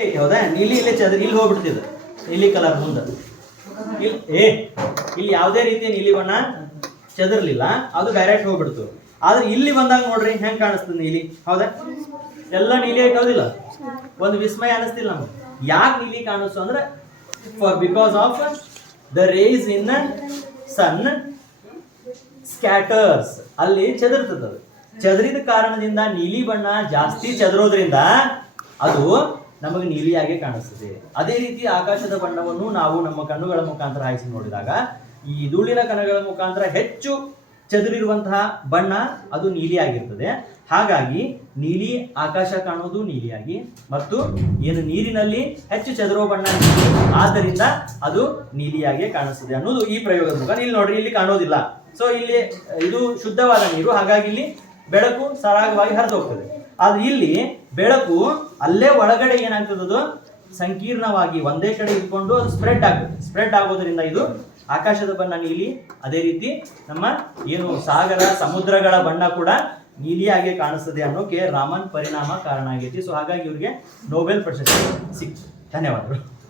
ಹೌದಾ ನೀಲಿ ಇಲ್ಲೇ ಚದ್ರ ಇಲ್ಲಿ ಹೋಗ್ಬಿಡ್ತಿದ ನೀಲಿ ಕಲರ್ ಮುಂದೆ ಇಲ್ಲಿ ಯಾವುದೇ ರೀತಿಯ ನೀಲಿ ಬಣ್ಣ ಚದರ್ಲಿಲ್ಲ, ಅದು ಡೈರೆಕ್ಟ್ ಹೋಗ್ಬಿಡ್ತು. ಆದ್ರೆ ಇಲ್ಲಿ ಬಂದಾಗ ನೋಡ್ರಿ ಹೆಂಗ್ ಕಾಣಿಸ್ತದೆ ನೀಲಿ, ಹೌದಾ ಎಲ್ಲ ನೀಲಿ ಐತೌದಿಲ್ಲ, ಒಂದು ವಿಸ್ಮಯ ಅನಿಸ್ತಿಲ್ಲ ನಮ್ಗೆ. ಯಾಕೆ ನೀಲಿ ಕಾಣಿಸ್ತು ಅಂದ್ರೆ because of the rays in sun scatters, ಅಲ್ಲಿ ಚದರ್ತದ. ಚದರಿದ ಕಾರಣದಿಂದ ನೀಲಿ ಬಣ್ಣ ಜಾಸ್ತಿ ಚದರೋದ್ರಿಂದ ಅದು ನಮಗೆ ನೀಲಿಯಾಗಿ ಕಾಣಿಸ್ತದೆ. ಅದೇ ರೀತಿ ಆಕಾಶದ ಬಣ್ಣವನ್ನು ನಾವು ನಮ್ಮ ಕಣ್ಣುಗಳ ಮುಖಾಂತರ ಹಾಯಿಸಿ ನೋಡಿದಾಗ ಈ ಧೂಳಿನ ಕಣಗಳ ಮುಖಾಂತರ ಹೆಚ್ಚು ಚದುರಿರುವಂತಹ ಬಣ್ಣ ಅದು ನೀಲಿಯಾಗಿರ್ತದೆ. ಹಾಗಾಗಿ ನೀಲಿ ಆಕಾಶ ಕಾಣುವುದು ನೀಲಿಯಾಗಿ, ಮತ್ತು ಏನು ನೀರಿನಲ್ಲಿ ಹೆಚ್ಚು ಚದುರುವ ಬಣ್ಣ ನೀಲಿ, ಆದ್ದರಿಂದ ಅದು ನೀಲಿಯಾಗಿ ಕಾಣಿಸ್ತದೆ ಅನ್ನೋದು ಈ ಪ್ರಯೋಗದ ಮುಖ. ಇಲ್ಲಿ ನೋಡ್ರಿ, ಇಲ್ಲಿ ಕಾಣೋದಿಲ್ಲ. ಸೊ ಇಲ್ಲಿ ಇದು ಶುದ್ಧವಾದ ನೀರು, ಹಾಗಾಗಿ ಇಲ್ಲಿ ಬೆಳಕು ಸರಾಗವಾಗಿ ಹರಿದು ಹೋಗ್ತದೆ. ಆದ್ರೆ ಇಲ್ಲಿ ಬೆಳಕು ಅಲ್ಲೇ ಒಳಗಡೆ ಏನಾಗ್ತದೆ, ಅದು ಸಂಕೀರ್ಣವಾಗಿ ಒಂದೇ ಕಡೆ ಇಟ್ಕೊಂಡು ಅದು ಸ್ಪ್ರೆಡ್ ಆಗ್ತದೆ. ಸ್ಪ್ರೆಡ್ ಆಗೋದ್ರಿಂದ ಇದು ಆಕಾಶದ ಬಣ್ಣ ನೀಲಿ, ಅದೇ ರೀತಿ ನಮ್ಮ ಏನು ಸಾಗರ ಸಮುದ್ರಗಳ ಬಣ್ಣ ಕೂಡ ನೀಲಿಯಾಗಿ ಕಾಣಿಸ್ತದೆ ಅನ್ನೋಕೆ ರಾಮನ್ ಪರಿಣಾಮ ಕಾರಣ ಆಗೈತಿ. ಸೊ ಹಾಗಾಗಿ ಇವ್ರಿಗೆ ನೊಬೆಲ್ ಪ್ರಶಸ್ತಿ ಸಿಕ್ತು. ಧನ್ಯವಾದಗಳು.